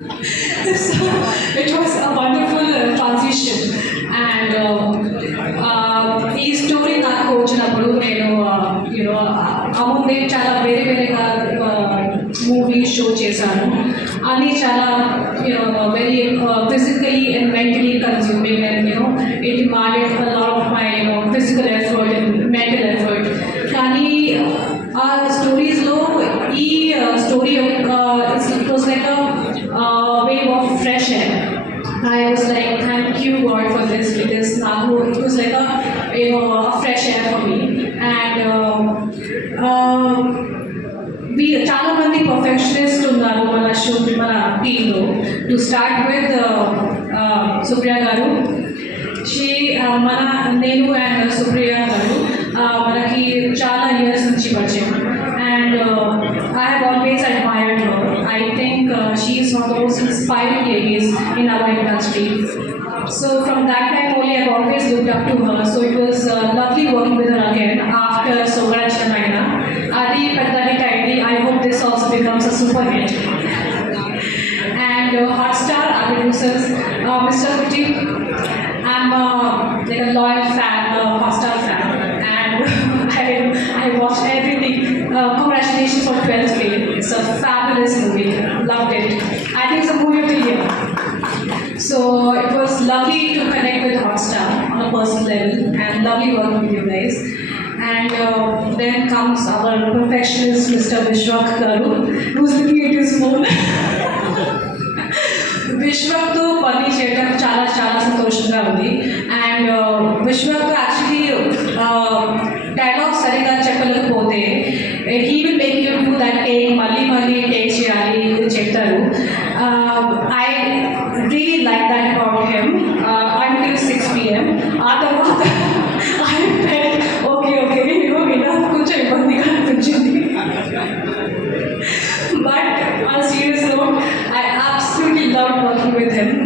so it was a wonderful uh, transition. And uh, uh, ఈ story నాకు వచ్చినప్పుడు నేను uh, యూనో అమ్ముందే uh, చాలా వేరే వేరేగా మూవీ షో చేశాను. అని చాలా you know very physically and mentally consuming and you know it demanded lot of my you know physical effort and mental effort కానీ ఆ స్టోరీస్లో ఈ uh, స్టోరీ యొక్క it was like I was like, thank you God for this because now it was like a you know a fresh air for me. And um, um, we చాలా మంది perfectionist ఉన్నారు మన show మన టీంలో to start with Supriya గారు she మన నేను and Supriya most inspiring ladies in our industry. So from that time only I've always looked up to her. So it was uh, lovely working with her again after so much Chamaina. Adi Patani Tightly, I hope this also becomes a super hit. And uh, Hotstar, our producers, uh, Mr. Kuti, I'm uh, like a loyal fan, a uh, Hotstar fan. And I, I watched everything. Uh, congratulations for 12th grade. It's a fabulous movie. Loved it I think it's a movie of the year. So it was lovely to connect with Hotstar on a personal level and lovely working with you guys. And uh, then comes our perfectionist, Mr. Vishwak Garu, who's looking at his phone. విశ్వక్తో పని చేయడం చాలా చాలా సంతోషంగా ఉంది and Vishwak actually dialogue సరిగా చెప్పలేకపోతే he will make you do that take మళ్ళీ మళ్ళీ take చేయాలి ఇది చెప్తారు p.m. At about, I felt, okay, okay, you know, enough, कुछ इबादी का कुछ But on a serious note, I absolutely loved working with him.